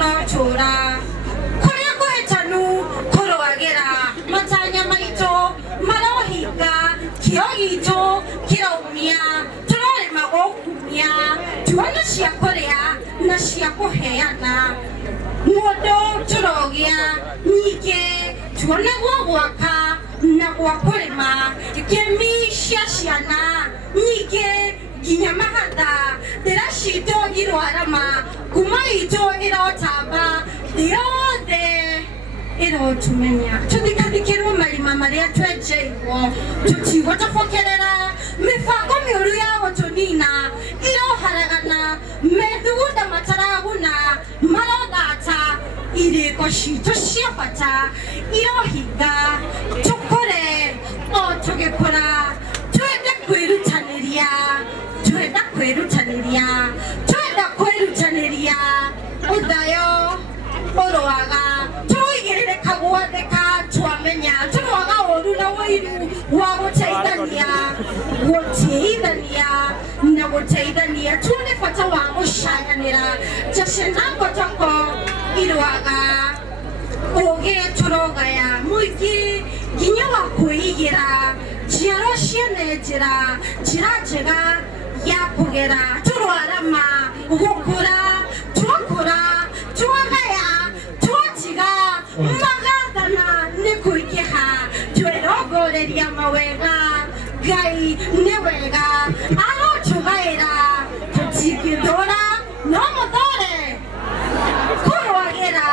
chura Korea ko e chanu koro agera Matanya maito Marohiga Kyoito Kiromia Turore magokumia Tuana shia Korea Na shia koheana Modo turogia Nike Tuana wawaka Na wakorema Kemi shiashiana Nike Ginyamahada Terashito Giroarama Kumaito Irotaba Diode Iro tumenya Tudikadikiro Marima Maria Twejewo Tuti Watafokerera Mifago Miuria Otonina Iro Haragana Meduda Mataraguna Marodata Ire Koshito Shiapata Iro Higa Chokore Otogepora Tuede Kwiru Taneria Tueda kweru taneria Udayo Oroaga Tuigere Kagua Deka Tuamenya Tuaga Oruna Wairu Wagotaidania Nagotaidania Tune Fatawa Oshayanira Jashenango Toko Iruaga Oge Turogaya Muiki Ginyawa Kuigira Chiaroshia Nejira Chirachega Yapugera Turuarama Wukura Tuakura Tuagaya Tuachiga Magadana Nikuikiha Tuerogo de Yamawega Gai Newega Alo Chugaira Tuchikidora Nomotore Kuruagera